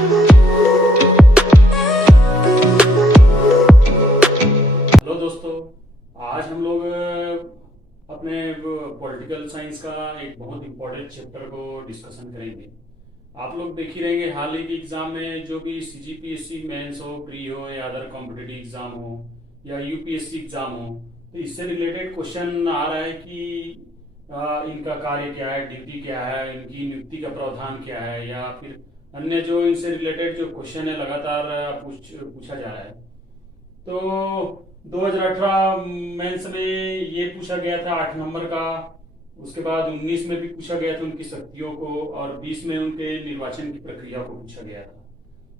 Hello दोस्तों, आज हम लोग अपने पॉलिटिकल साइंस का एक बहुत इंपॉर्टेंट चैप्टर को डिस्कशन करेंगे। आप लोग देख ही रहेंगे, हाल ही के एग्जाम में जो भी सीजीपीएससी मेंस हो, प्री हो या अदर कॉम्पिटिटिव एग्जाम हो या यूपीएससी एग्जाम हो, तो इससे रिलेटेड क्वेश्चन आ रहा है कि इनका कार्य क्या है, ड्यूटी क्या है, इनकी नियुक्ति का प्रावधान क्या है, या फिर अन्य जो इनसे रिलेटेड जो क्वेश्चन है लगातार पूछा जा रहा है। तो 2018 मेंस में ये पूछा गया था 8 नंबर का। उसके बाद 19 में भी पूछा गया था उनकी शक्तियों को, और 20 में उनके निर्वाचन की प्रक्रिया को पूछा गया था।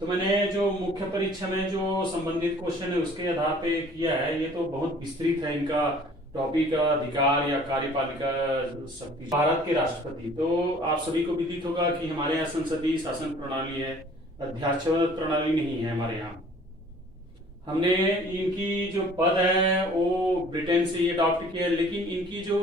तो मैंने जो मुख्य परीक्षा में जो संबंधित क्वेश्चन है उसके आधार पे किया है। ये तो बहुत विस्तृत है इनका टॉपिक, अधिकार या कार्यपालिका शक्ति। भारत के राष्ट्रपति, तो आप सभी को विदित होगा कि हमारे यहाँ संसदीय शासन प्रणाली है, अध्यक्ष प्रणाली नहीं है हमारे यहाँ। हमने इनकी जो पद है वो ब्रिटेन से ये अडॉप्ट किया है, लेकिन इनकी जो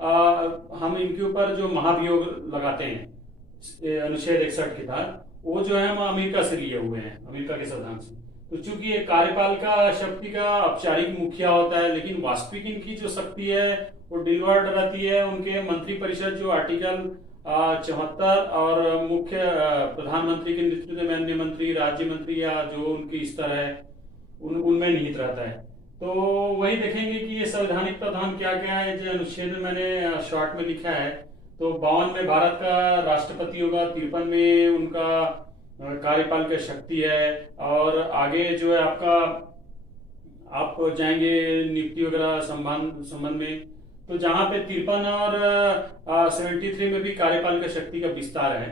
हम इनके ऊपर जो महाभियोग लगाते हैं अनुच्छेद 61 के तहत, वो जो है हम अमेरिका से लिए हुए हैं, अमेरिका के संविधान से। तो चूंकि ये कार्यपालिका शक्ति का औपचारिक मुखिया होता है, लेकिन वास्तविक इनकी जो शक्ति है वो डिलीवर्ड रहती है उनके मंत्रिपरिषद जो आर्टिकल 74 और मुख्य प्रधानमंत्री के नेतृत्व में अन्य मंत्री, राज्य मंत्री या जो उनकी स्तर है उनमें निहित रहता है। तो वही देखेंगे कि ये संवैधानिक प्रावधान क्या क्या है। जो अनुच्छेद में मैंने शॉर्ट में लिखा है, तो 52 में भारत का राष्ट्रपति होगा, 53 में उनका कार्यपालिका शक्ति है, और आगे जो है आपका आप जाएंगे नियुक्ति वगैरह संबंध में, तो जहां पे 53 और 73 में भी कार्यपालिका शक्ति का विस्तार है।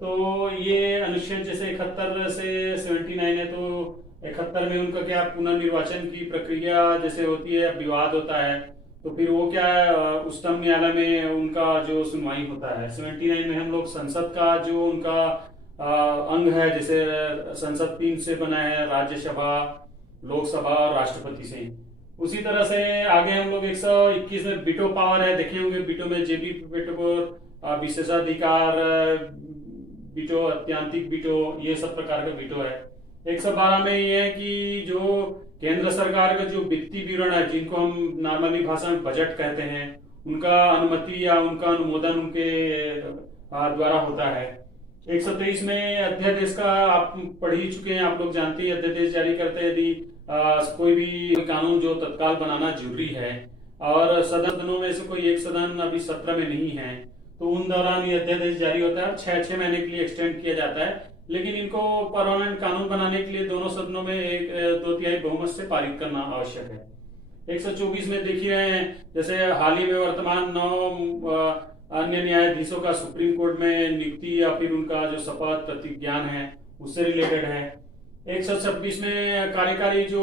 तो ये अनुच्छेद जैसे 71 से 79 है, तो 71 में उनका क्या पुनर्निर्वाचन की प्रक्रिया जैसे होती है, विवाद होता है, तो फिर वो क्या है उच्चतम न्यायालय में उनका जो सुनवाई होता है। 79 में हम लोग संसद का जो उनका अंग है, जैसे संसद 3 से बना है, राज्यसभा, लोकसभा और राष्ट्रपति से। उसी तरह से आगे हम लोग 121 में बीटो पावर है, देखे होंगे बीटो में जेबी बीटो को विशेषाधिकार, बीटो, अत्यंतिक बीटो, ये सब प्रकार का बीटो है। 112 में ये है कि जो केंद्र सरकार का जो वित्तीय विवरण है, जिनको हम नॉर्मली भाषा में बजट कहते हैं, उनका अनुमति या उनका अनुमोदन उनके द्वारा होता है। 123 में अध्यादेश का आप पढ़ ही चुके हैं, आप लोग जानते हैं अध्यादेश जारी करते हैं यदि कोई भी कानून जो तत्काल बनाना जरूरी है, और सदनों में से कोई एक सदन अभी सत्र में नहीं है, तो उन दौरान ये अध्यादेश जारी होता है। 6 महीने के लिए एक्सटेंड किया जाता है, लेकिन इनको परमानेंट कानून बनाने के लिए दोनों सदनों में 2/3 बहुमत से पारित करना आवश्यक है। 124 में देख ही रहे हैं, जैसे हाल ही में वर्तमान 9 अन्य न्यायाधीशों का सुप्रीम कोर्ट में नियुक्ति या फिर उनका जो शपथ प्रतिज्ञान है उससे रिलेटेड है। 126 में कार्यकारी जो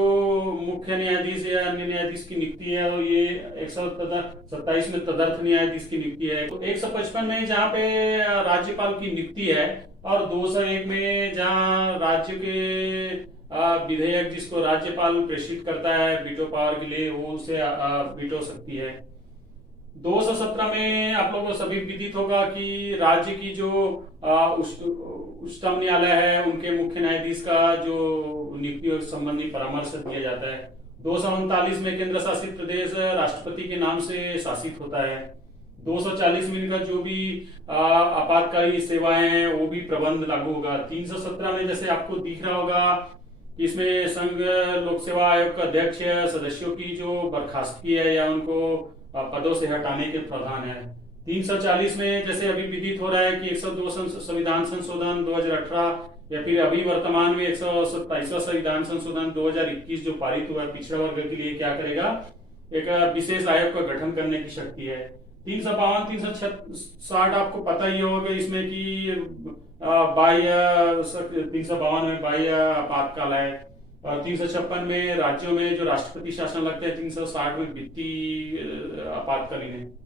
मुख्य न्यायाधीश या अन्य न्यायाधीश की नियुक्ति है, और ये 127 में तदर्थ न्यायाधीश की नियुक्ति है। तो 155 में जहाँ पे राज्यपाल की नियुक्ति है, और 201 में जहाँ राज्य के विधेयक जिसको राज्यपाल प्रेषित करता है वीटो पावर के लिए, वो उसे वीटो सकती है। 217 में आप लोगों को सभी विदित होगा कि राज्य की जो उच्चतम न्यायालय है उनके मुख्य न्यायाधीश का जो नियुक्ति संबंधी परामर्श दिया जाता है। 239 में केंद्र शासित प्रदेश राष्ट्रपति के नाम से शासित होता है। 240 में इनका जो भी आपातकालीन सेवाएं हैं वो भी प्रबंध लागू होगा। 317 में जैसे आपको दिख रहा होगा कि इसमें संघ लोक सेवा आयोग का अध्यक्ष सदस्यों की जो बर्खास्तगी है या उनको पदों से हटाने के प्रावधान है। 340 में जैसे अभी विदित हो रहा है कि 102 संविधान संशोधन 2018 या फिर अभी वर्तमान में 127वां संविधान संशोधन 2021 जो पारित हुआ है, पिछड़ा वर्ग के लिए क्या करेगा, एक विशेष आयोग का गठन करने की शक्ति है। 352 360 आपको पता ही होगा इसमें कि 352 में बाह्य आपातकाल है, और 356 में राज्यों में जो राष्ट्रपति शासन लगता है, 360 में वित्तीय आपातकालीन है।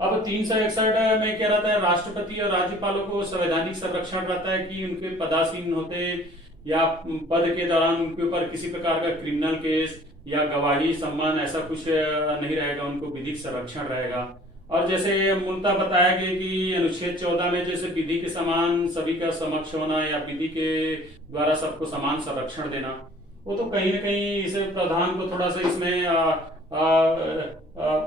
अब 361 में क्या रहता है, राष्ट्रपति और राज्यपालों को संवैधानिक संरक्षण रहता है कि उनके पदासीन होते या पद के दौरान उनके ऊपर किसी प्रकार का क्रिमिनल केस या गवाही सम्मान ऐसा कुछ नहीं रहेगा, उनको विधिक संरक्षण रहेगा। और जैसे मूलतः बताया गया कि अनुच्छेद 14 में जैसे विधि के समान सभी का समक्ष होना या विधि के द्वारा सबको समान संरक्षण देना, वो तो कहीं ना कहीं इसे प्रावधान को थोड़ा सा इसमें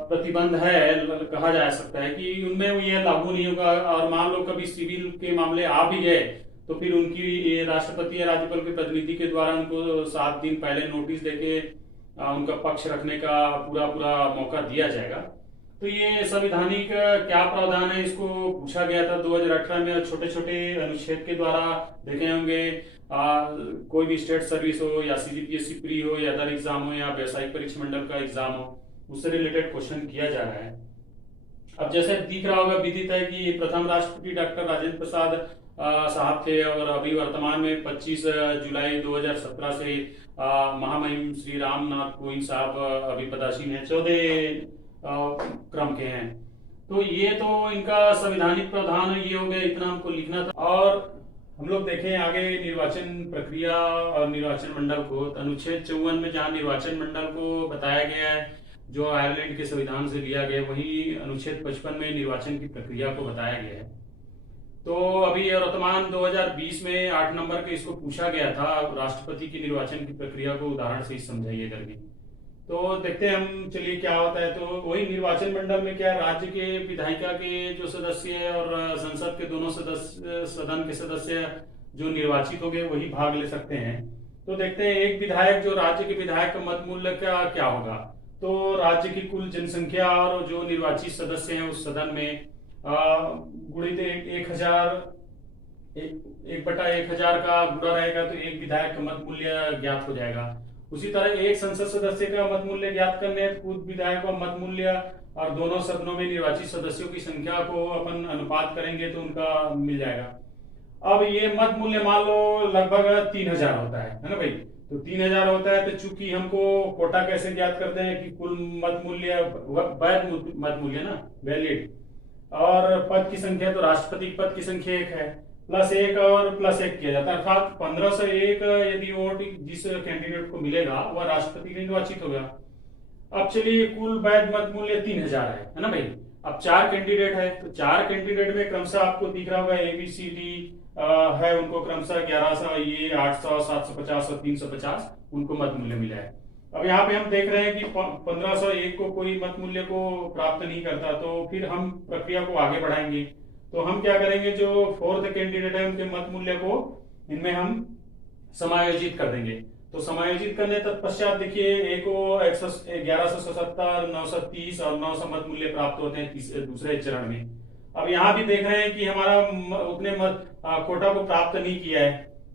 प्रतिबंध है, कहा जा सकता है कि उनमें ये लागू नहीं होगा। और मान लो कभी सिविल के मामले आ भी गए तो फिर उनकी ये राष्ट्रपति या राज्यपाल के प्रतिनिधि के द्वारा उनको 7 दिन पहले नोटिस देके उनका पक्ष रखने का पूरा पूरा मौका दिया जाएगा। तो ये संवैधानिक क्या प्रावधान है, इसको पूछा गया था 2018 में। छोटे छोटे अनुच्छेद के द्वारा देखे होंगे, कोई भी स्टेट सर्विस हो या सीजीपीएससी प्री हो या अदर एग्जाम हो या व्यावसायिक परीक्षा मंडल का एग्जाम हो, उससे रिलेटेड क्वेश्चन किया जा रहा है। अब जैसे दिख रहा होगा, विदित है कि प्रथम राष्ट्रपति डॉक्टर राजेंद्र प्रसाद साहब थे और अभी वर्तमान में 25 जुलाई 2017 से महामहिम श्री रामनाथ कोविंद साहब अभी पदासीन है, 14 क्रम के हैं। तो ये तो इनका संवैधानिक प्रावधान है, ये हो गया, इतना हमको लिखना था। और हम लोग देखें आगे निर्वाचन प्रक्रिया और निर्वाचन मंडल को, अनुच्छेद 54 में जहां निर्वाचन मंडल को बताया गया है जो आयरलैंड के संविधान से लिया गया, वही अनुच्छेद 55 में निर्वाचन की प्रक्रिया को बताया गया है। तो अभी वर्तमान 2020 में 8 नंबर के इसको पूछा गया था, राष्ट्रपति की निर्वाचन की प्रक्रिया को उदाहरण से समझाइए करके। तो देखते हैं हम, चलिए क्या होता है। तो वही निर्वाचन मंडल में क्या, राज्य के विधायिका के जो सदस्य और संसद के दोनों सदस्य, सदन के सदस्य जो निर्वाचित हो गए वही भाग ले सकते हैं। तो देखते हैं एक विधायक, जो राज्य के विधायक का मत मूल्य का क्या होगा। तो राज्य की कुल जनसंख्या और जो निर्वाचित सदस्य हैं उस सदन में गुणित 1/1000 का गुणा रहेगा, तो एक विधायक का मत मूल्य ज्ञात हो जाएगा। उसी तरह एक संसद सदस्य का मत मूल्य ज्ञात करने, खुद विधायक का मत मूल्य और दोनों सदनों में निर्वाचित सदस्यों की संख्या को अपन अनुपात करेंगे तो उनका मिल जाएगा। अब ये मत मूल्य मान लो लगभग 3000 होता है ना भाई। तो 3000 होता है, तो चूंकि हमको कोटा कैसे ज्ञात करते हैं कि कुल मत मूल्य, वैध मत मूल्य ना, वैलिड, और पद की संख्या, तो राष्ट्रपति पद की संख्या 1 है, +1 और +1 किया जाता है, अर्थात 1501 यदि वोट जिस कैंडिडेट को मिलेगा वह राष्ट्रपति निर्वाचित होगा। अब चलिए कुल वैध मत मूल्य 3000 है ना भाई। अब 4 कैंडिडेट है, तो 4 कैंडिडेट में क्रमशः आपको दिख रहा होगा ABCD है, उनको क्रमशः 1100, ये 800, 750 और 350 उनको मत मूल्य मिला है। अब यहाँ पे हम देख रहे हैं कि 1501 को कोई मत मूल्य को प्राप्त नहीं करता, तो फिर हम प्रक्रिया को आगे बढ़ाएंगे। तो हम क्या करेंगे, जो 4th कैंडिडेट है उनके मत मूल्य को इनमें हम समायोजित कर देंगे। तो समायोजित करने तत्पश्चात देखिए एक को 1177, 930 और 900 मत मूल्य प्राप्त होते हैं दूसरे चरण में। अब यहाँ भी देख रहे हैं कि हमारा उतने मत कोटा को प्राप्त नहीं किया है,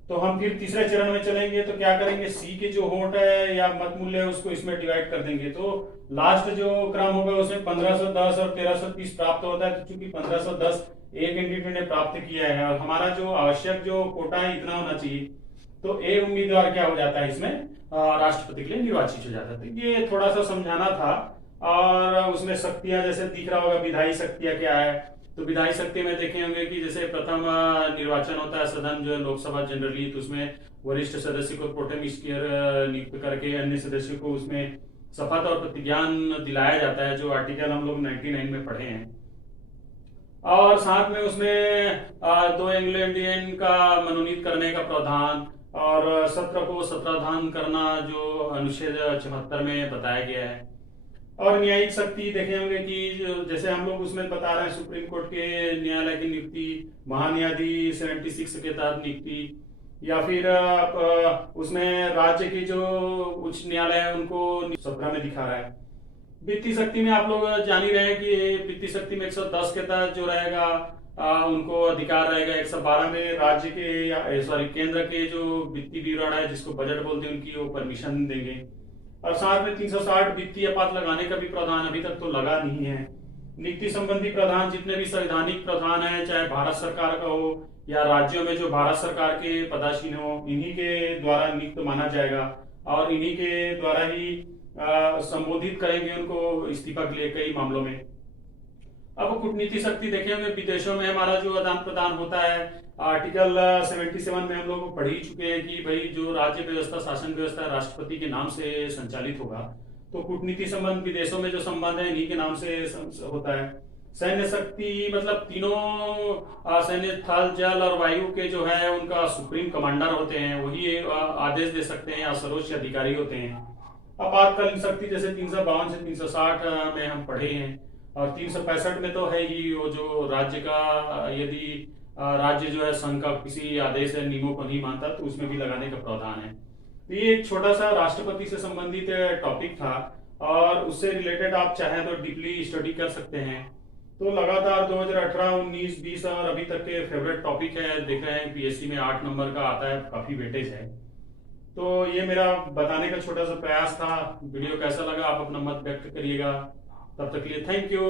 तो हम फिर तीसरे चरण में चलेंगे। तो क्या करेंगे, सी के जो वोट है या मत मूल्य है उसको इसमें डिवाइड कर देंगे। तो लास्ट जो क्रम होगा उसमें 1510 और 1330 प्राप्त होता है। तो चूंकि 1510 एक कैंडिडेट ने प्राप्त किया है और हमारा जो आवश्यक जो कोटा है इतना होना चाहिए, तो एक उम्मीदवार क्या हो जाता है इसमें, राष्ट्रपति के लिए निर्वाचित हो जाता है। तो ये थोड़ा सा समझाना था। और उसमें शक्तियां जैसे दिख रहा होगा, विधायी शक्तियां क्या है। तो विधायी शक्ति में देखे होंगे कि जैसे प्रथम निर्वाचन होता है सदन जो लोकसभा जनरली, तो उसमें वरिष्ठ सदस्य को प्रोटेम स्पीकर नियुक्त करके अन्य सदस्यों को उसमें शपथ और प्रतिज्ञान दिलाया जाता है, जो आर्टिकल हम लोग 99 में पढ़े हैं। और साथ में उसमें 2 इंग्लैंडियन का मनोनीत करने का प्रावधान और सत्र को सत्राधान करना जो अनुच्छेद 74 में बताया गया है। और न्यायिक शक्ति देखे होंगे कि जैसे हम लोग उसमें बता रहे हैं, सुप्रीम कोर्ट के न्यायालय की नियुक्ति, महान्यायाधीश 76 के तहत नियुक्ति, या फिर उसमें राज्य की जो उच्च न्यायालय है उनको 17 में दिखा रहा है। वित्तीय शक्ति में आप लोग जान ही रहे हैं कि वित्तीय शक्ति में 110 के तहत जो रहेगा उनको अधिकार रहेगा। 112 में राज्य के केंद्र के जो वित्तीय विवरण है जिसको बजट बोलते हैं उनकी वो परमिशन देंगे। और साथ में 360 वित्तीय आपात लगाने का भी प्रावधान अभी तक तो लगा नहीं है। नियुक्ति संबंधी प्रावधान जितने भी संवैधानिक प्रावधान है, चाहे भारत सरकार का हो या राज्यों में जो भारत सरकार के पदासीन हो, इन्हीं के द्वारा नियुक्त माना जाएगा और इन्हीं के द्वारा ही संबोधित करेंगे उनको इस्तीफा के लिए कई मामलों में। अब कूटनीति शक्ति देखे होंगे, विदेशों में हमारा जो आदान प्रदान होता है, आर्टिकल 77 में हम लोग पढ़ ही चुके हैं कि भाई जो राज्य व्यवस्था, शासन व्यवस्था राष्ट्रपति के नाम से संचालित होगा। तो कूटनीति संबंध विदेशों में जो संबंध है इन्हीं के नाम से होता है। सैन्य शक्ति मतलब तीनों सैन्य, थल, जल और वायु के जो है उनका सुप्रीम कमांडर होते हैं, वही आदेश दे सकते हैं या सर्वोच्च अधिकारी होते हैं। आपातकालीन शक्ति जैसे 352 से 360 में हम पढ़े हैं, और 365 में तो है ही वो जो राज्य का यदि राज्य जो है संघ का किसी आदेश या नियमों को नहीं मानता तो उसमें भी लगाने का प्रावधान है। तो ये एक छोटा सा राष्ट्रपति से संबंधित टॉपिक था, और उससे रिलेटेड आप चाहें तो डीपली स्टडी कर सकते हैं। तो लगातार 2018, 19, 20 और अभी तक के फेवरेट टॉपिक है, देख रहे हैं पीएससी में 8 नंबर का आता है, काफी वेटेज है। तो ये मेरा बताने का छोटा सा प्रयास था। वीडियो कैसा लगा आप अपना मत व्यक्त करिएगा। तब तक के लिए थैंक यू।